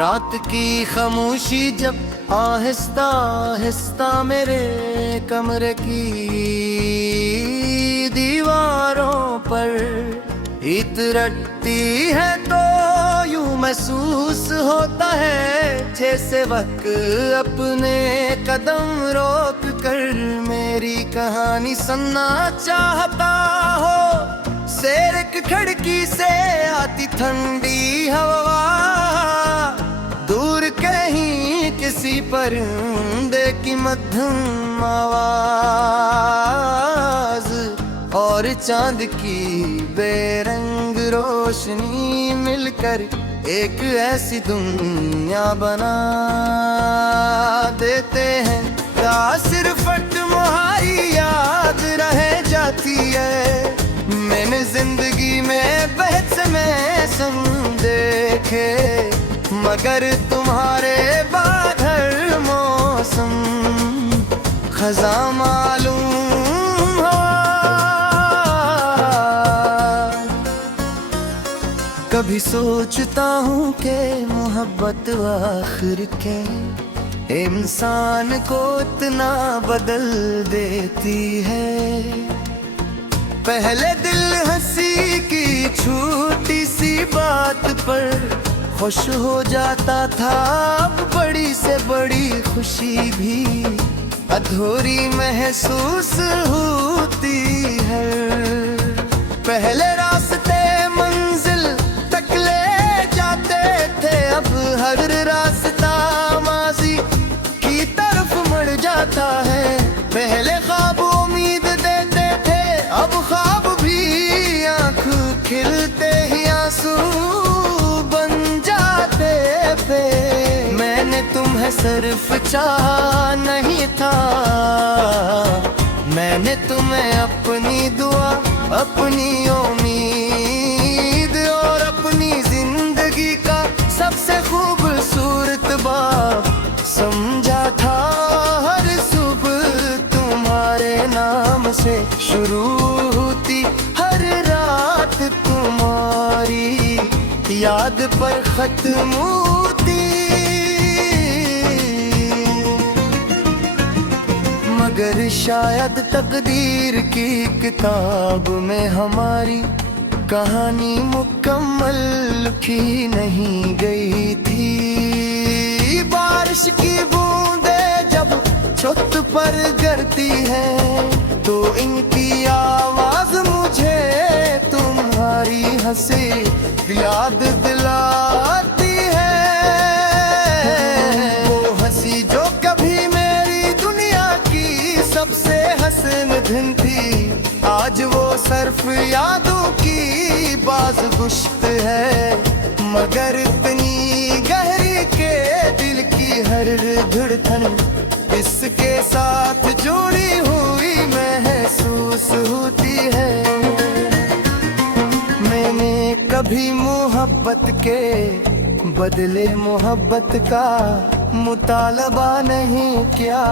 रात की खामोशी जब आहिस्ता आहिस्ता मेरे कमरे की दीवारों पर इतरती है तो यूं महसूस होता है जैसे वक्त अपने कदम रोक कर मेरी कहानी सुनना चाहता हो। शेर की खिड़की से आती ठंडी हवा, दूर कहीं किसी परिंदे की मध्यम आवाज, और चांद की बेरंग रोशनी मिलकर एक ऐसी दुनिया बना देते हैं। क्या सिर्फ तुम्हारी याद रह जाती है? मैंने जिंदगी में बहुत समय देखे, मगर तुम्हारे बाद हर मौसम खजा मालूम हो। कभी सोचता हूँ कि मोहब्बत आखिर के इंसान को इतना बदल देती है। पहले दिल हंसी की छोटी सी बात पर खुश हो जाता था, अब बड़ी से बड़ी खुशी भी अधूरी महसूस होती है। पहले रास्ते मंजिल तक ले जाते थे, अब हर रास्ता माजी की तरफ मुड़ जाता है। पहले ख्वाब उम्मीद देते थे, अब ख्वाब भी आँख खिलते ही आंसू बन जाते थे। मैंने तुम्हें सिर्फ चाहा नहीं था, मैंने तुम्हें अपनी दुआ, अपनी उम्मीद और अपनी जिंदगी का सबसे खूबसूरत बाब समझा था। हर सुबह तुम्हारे नाम से शुरू होती, हर रात तुम्हारी याद पर खत्म होती। मगर शायद तकदीर की किताब में हमारी कहानी मुकम्मल लिखी नहीं गई थी। बारिश की बूंदें जब छत पर गिरती है तो इनकी आवाज मुझे तुम्हारी हंसी याद दिलाती है। वो हंसी जो कभी मेरी दुनिया की सबसे हसीन दिन थी, आज वो सिर्फ यादों की बाज़गुश्त है। मगर इतनी गहरी के दिल की हर धड़कन इसके साथ जुड़ी हुई महसूस होती है। मैंने कभी मोहब्बत के बदले मोहब्बत का मुतालबा नहीं किया।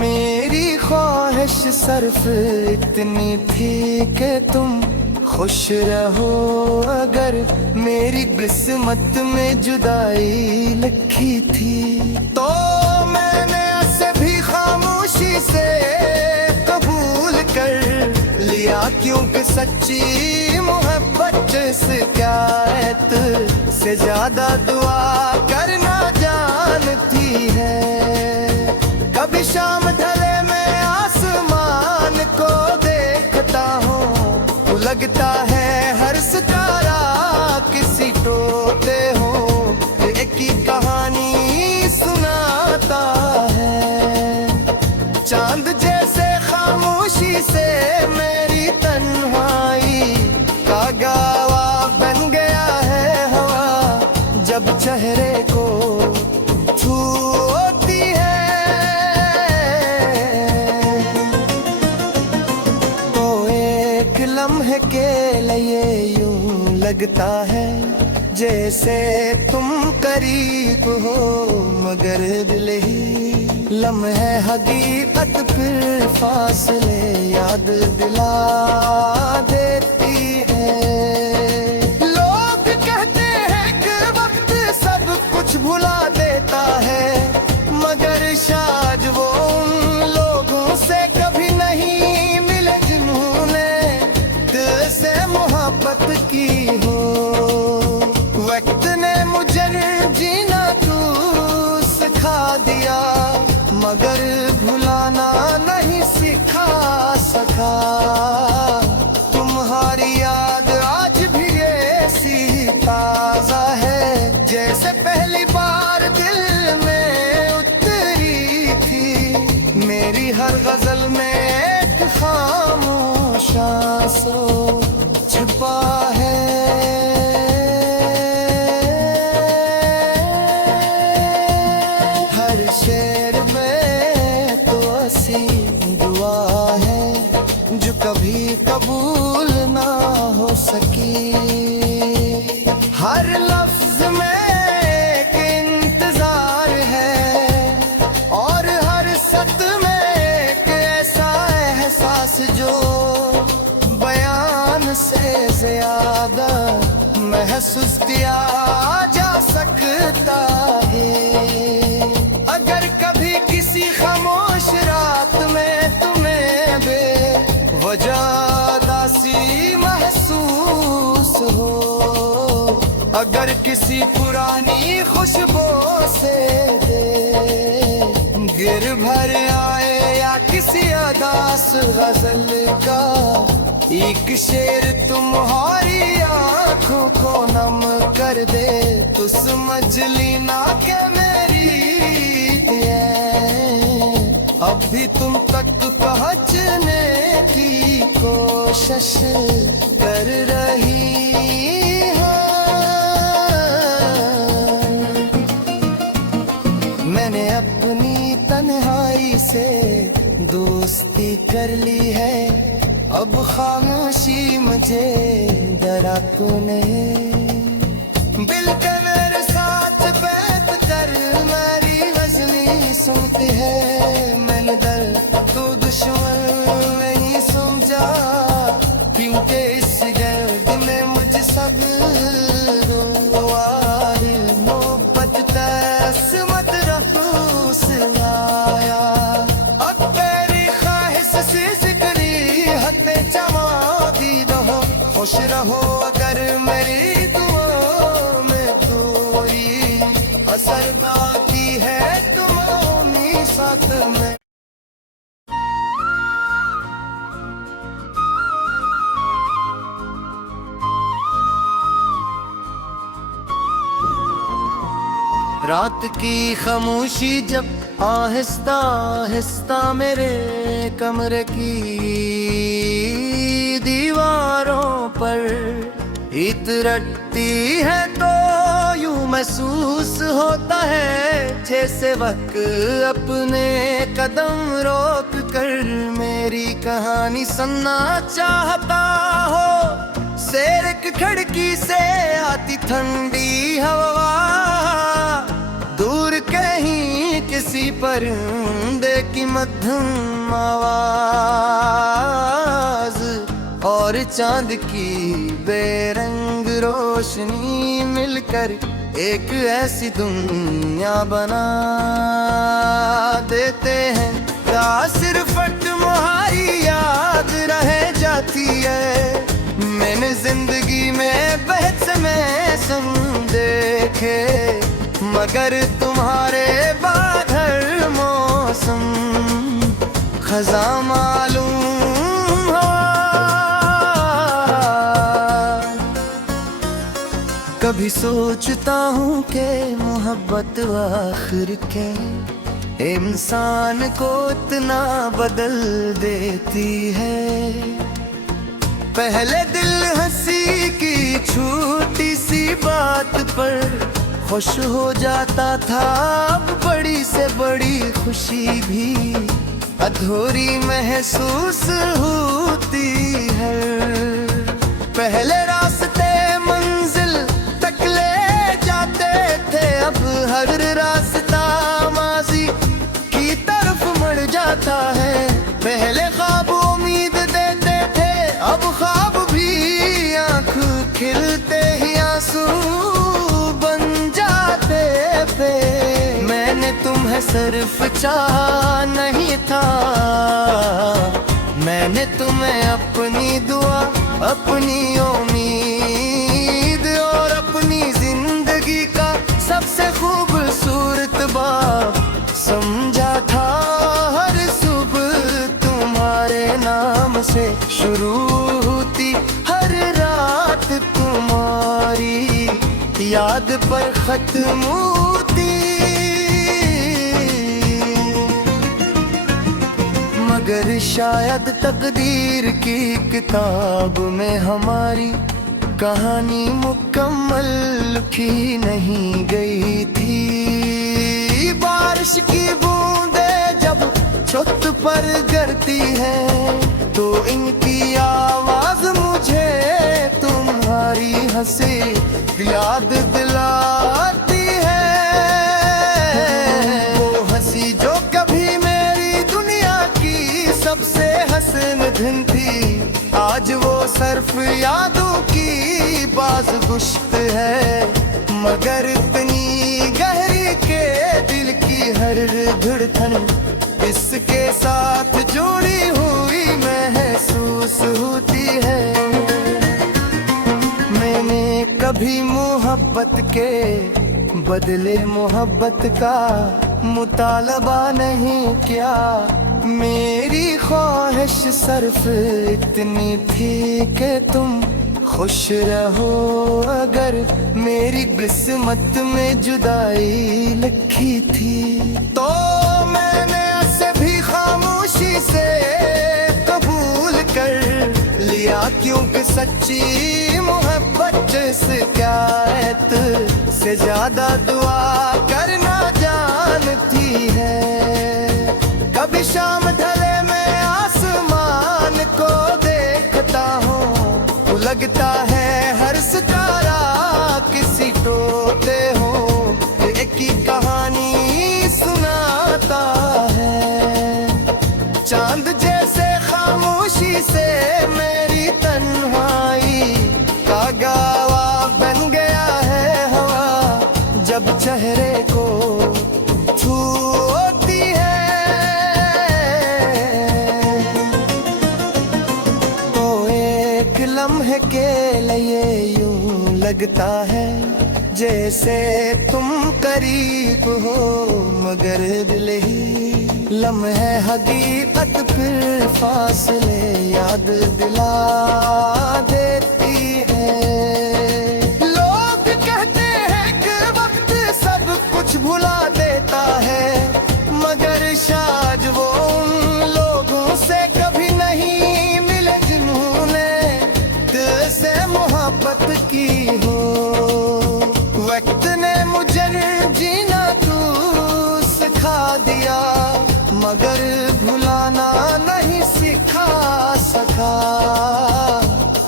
मेरी ख्वाहिश सिर्फ इतनी थी कि तुम खुश रहो। अगर मेरी किस्मत में जुदाई लिखी थी तो मैंने उसे भी खामोशी से कबूल कर लिया, क्योंकि सच्ची मोहब्बत से शिकायत से ज्यादा दुआ करना जानती है। कभी शाम ढले में आसमान को देखता हूँ, लगता है हर सितारा किसी टोटे हो एक ही कहानी सुनाता है। चांद जैसे खामोशी से मेरी तन्हाई का गवाह बन गया है हवा, जब चेहरे को छूती है तो एक लम्हे के लिए यूं लगता है जैसे तुम करीब हो, मगर दिल ही लम्हे हकीकत फिर फासले याद दिला देती है। लोग कहते हैं कि वक्त सब कुछ ऐसी दुआ है जो कभी कबूल ना हो सकी। हर लफ्ज में एक इंतजार है और हर सत में एक ऐसा एहसास जो बयान से ज्यादा महसूस किया जा सकता है। अगर कभी किसी खामोश रात में तुम्हें बेवजह उदासी महसूस हो, अगर किसी पुरानी खुशबू से गिर भर आए या किसी अदास गजल का एक शेर तुम्हारी आंखों को नम कर दे, तो समझ लेना कि मेरी अब भी तुम तक पहुंचने की कोशिश कर रही है। मैंने अपनी तन्हाई से दोस्ती कर ली है, अब खामोशी मुझे डराती नहीं। दिल के मेरे साथ बैठ कर मेरी गजली सुनती है, मैंने दर्द तो दुश्मन नहीं समझा, क्योंकि इस गर्द में मुझ सब मोहब्बत तस्मत रफूस आया। अब तेरी ख्वाहिश से जिक्री हते जमा दी रहो, खुश रहो अगर मेरी दुआ में कोई असर बाकी है तुम्हारी साथ में। रात की खामोशी जब आहिस्ता आहिस्ता मेरे कमरे की दीवारों पर इतरती है, तो यूं महसूस होता है जैसे वक्त अपने कदम रोक कर मेरी कहानी सुनना चाहता हो। शेर की खिड़की से आती ठंडी हवा, दूर कहीं किसी परिंदे की मध्यम आवाज, और चांद की बेरंग रोशनी मिलकर एक ऐसी दुनिया बना देते हैं। क्या सिर्फ तुम्हारी याद रह जाती है? मैंने जिंदगी में बहुत समय सुन देखे, मगर तुम्हारे बाद हर मौसम खजा मालूम हो। कभी सोचता हूँ कि मोहब्बत आखिर के इंसान को इतना बदल देती है। पहले दिल हंसी की छोटी सी बात पर खुश हो जाता था, अब बड़ी से बड़ी खुशी भी अधूरी महसूस होती है। पहले रास्ते मंजिल तक ले जाते थे, अब हर रास्ता माजी की तरफ मुड़ जाता है। पहले ख्वाब उम्मीद देते थे, अब ख्वाब भी आँख खिलते ही आंसू बन जाते थे। मैंने तुम्हें सिर्फ चाहा नहीं था, मैंने तुम्हें अपनी दुआ, अपनी उम्मीद और अपनी जिंदगी का सबसे खूबसूरत बाब समझा था। हर सुबह तुम्हारे नाम से शुरू होती, हर रात तुम्हारी याद पर खत्म होती। मगर शायद तकदीर की किताब में हमारी कहानी मुकम्मल लिखी नहीं गई थी। बारिश की बूंदें जब छत पर गिरती है तो इनकी आवाज मुझे तुम्हारी हंसी याद दिलाती है। वो हंसी जो कभी मेरी दुनिया की सबसे हसीन दिन थी, आज वो सिर्फ यादों की बाज़गुश्त है। मगर इतनी गहरी के दिल की हर धड़कन इसके साथ जुड़ी हुई महसूस होती है। मैंने कभी मोहब्बत के बदले मोहब्बत का मुतालबा नहीं किया। मेरी ख्वाहिश सिर्फ इतनी थी कि तुम खुश रहो। अगर मेरी किस्मत में जुदाई लिखी थी तो मैंने उसे भी खामोशी से कबूल कर लिया, क्योंकि सच्ची मोहब्बत से क्या से ज्यादा दुआ करना जानती है। कभी शाम ढले में आसमान को देखता हूँ, लगता है हर सितारा किसी टोटे हो एक ही कहानी सुनाता है। चांद जैसे खामोशी से मेरी तन्हाई का गवाह बन गया है हवा, जब चेहरे को छूती है। तो एक लम्हे के लिए यूं लगता है जैसे तुम करीब हो, मगर दिल ही लम्हे हकीकत फिर फासले याद दिला देती है। लोग कहते हैं कि वक्त सब कुछ भुला देता है, मगर शायद वो उन लोगों से कभी नहीं मिले जिन्होंने दिल से मोहब्बत की हो। वक्त ने मुझे जीना तू सिखा दिया, मगर भुलाना नहीं सिखा सका।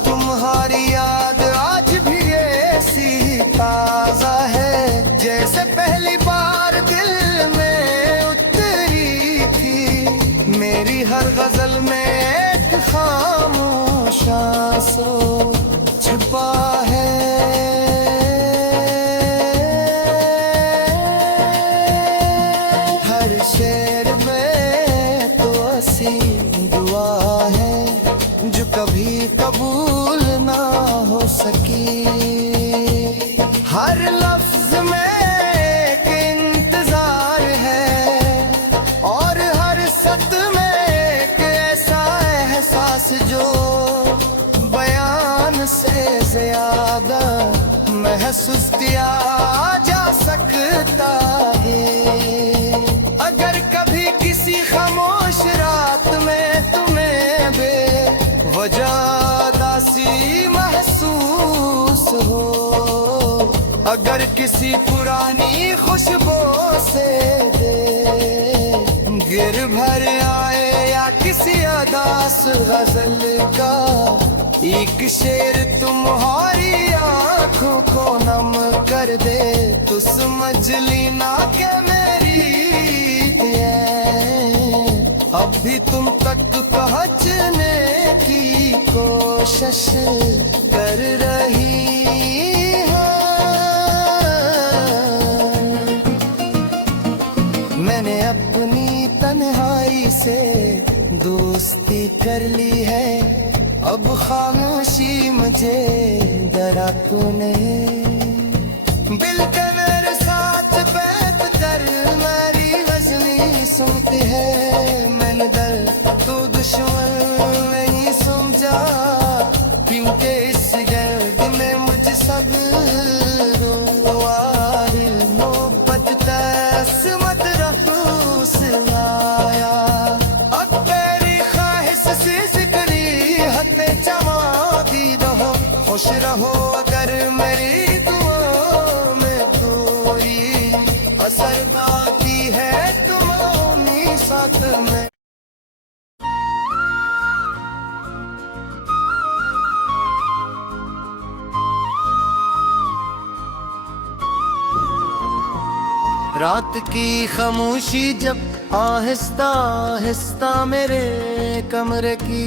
तुम्हारी याद आज भी ऐसी ताजा है जैसे पहली बार दिल में उतरी थी। मेरी हर गजल में एक खामोश आंसू छिपा है। हर शेर में तो ऐसी दुआ है जो कभी कबूल ना हो सकी। हर लफ्ज में एक इंतजार है और हर सत में एक ऐसा एहसास जो बयान से ज्यादा महसूस किया जा सकता है। अगर कभी किसी खामोश रात में तुम्हें बेवजह दासी महसूस हो, अगर किसी पुरानी खुशबू से दे गिर भर आए या किसी अदास गजल का एक शेर तुम्हारी आंखों को नम कर दे, तो समझ लेना कि मेरी अब भी तुम तक पहुंचने की कोशिश कर रही है। मैंने अपनी तन्हाई से दोस्ती कर ली है, अब खामोशी मुझे डरा तूने। दिल के मेरे साथ बैठ कर मेरी गजनी सुनती है। मैंने दर्द तो दुश्मन नहीं समझा, क्योंकि इस गर्द में मुझ सब मोहब्बत तस्मत रफूस आया। अब तेरी ख्वाहिश से जिक्री हते चमा दी रहो, खुश रहो अगर मेरी दुआ में कोई असर बाकी है तुम्हारी साथ में। रात की खामोशी जब आहिस्ता आहिस्ता मेरे कमरे की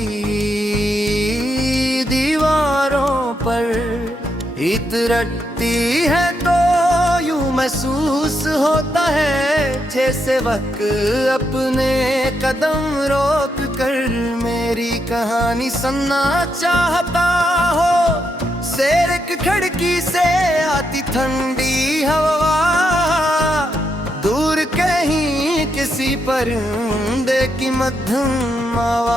दीवारों पर इतरती है तो यूं महसूस होता है जैसे वक्त अपने कदम रोक कर मेरी कहानी सुनना चाहता हो। शेर की खिड़की से आती ठंडी हवा, दूर कहीं किसी परिंदे की मध्यम आवाज,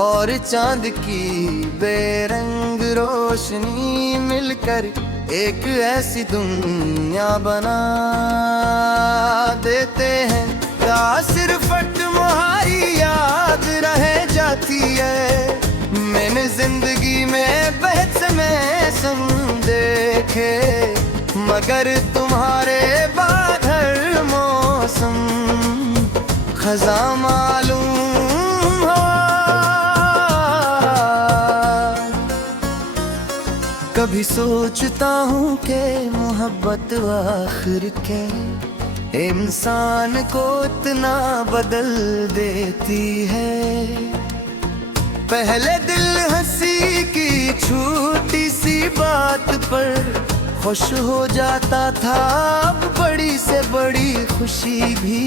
और चांद की बेरंग रोशनी मिलकर एक ऐसी दुनिया बना देते हैं। क्या सिर्फ तुम्हारी याद रह जाती है? मैंने जिंदगी में बहुत समय सम देखे, मगर तुम्हारे बाद हर मौसम खजा मालूम हो। कभी सोचता हूँ कि मोहब्बत आखिर के इंसान को इतना बदल देती है। पहले दिल हंसी की छोटी सी बात पर खुश हो जाता था, अब बड़ी से बड़ी खुशी भी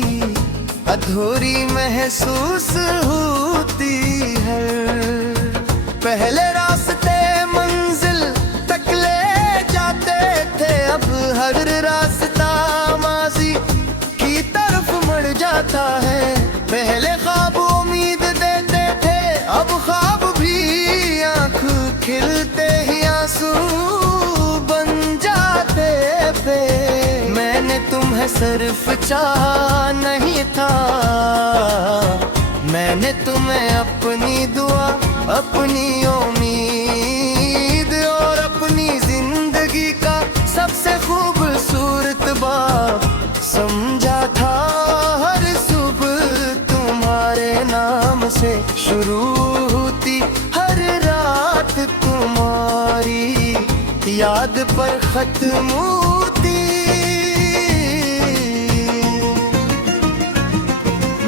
अधूरी महसूस होती है। पहले रास्ते मंजिल तक ले जाते थे, अब हर रास्ता माजी की तरफ मुड़ जाता है। पहले ख्वाब उम्मीद देते थे, अब ख्वाब भी आँख खिलते ही आंसू बन जाते थे। मैंने तुम्हें सिर्फ चाहा नहीं था, मैंने तुम्हें अपनी दुआ, अपनी उम्मीद और अपनी जिंदगी का सबसे खूबसूरत बाब समझा था। हर सुबह तुम्हारे नाम से शुरू होती, हर रात तुम्हारी याद पर खत्म होती।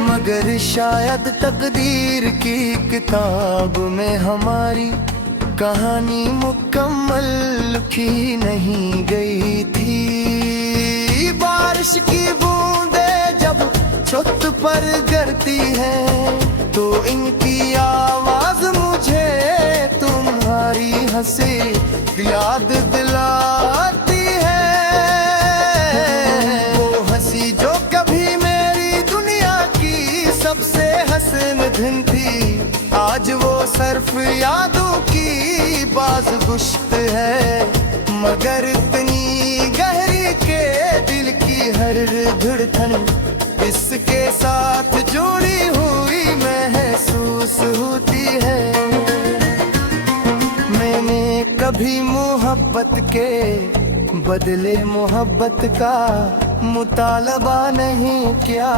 मगर शायद तकदीर की किताब में हमारी कहानी मुकम्मल लिखी नहीं गई थी। बारिश की बूंदें जब छत पर गिरती है तो इनकी आवाज मुझे तुम्हारी हंसी याद दिलाती है। वो हंसी जो कभी मेरी दुनिया की सबसे हसीन दिन थी, आज वो सिर्फ यादों की बाज़गुश्त है। मगर इतनी गहरी के दिल की हर धड़कन इसके साथ जुड़ी हुई महसूस होती है। मैंने कभी मोहब्बत के बदले मोहब्बत का मुतालबा नहीं किया।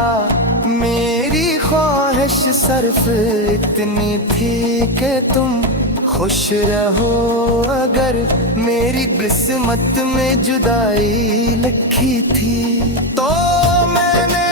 मेरी ख्वाहिश सिर्फ इतनी थी कि तुम खुश रहो। अगर मेरी किस्मत में जुदाई लिखी थी तो मैंने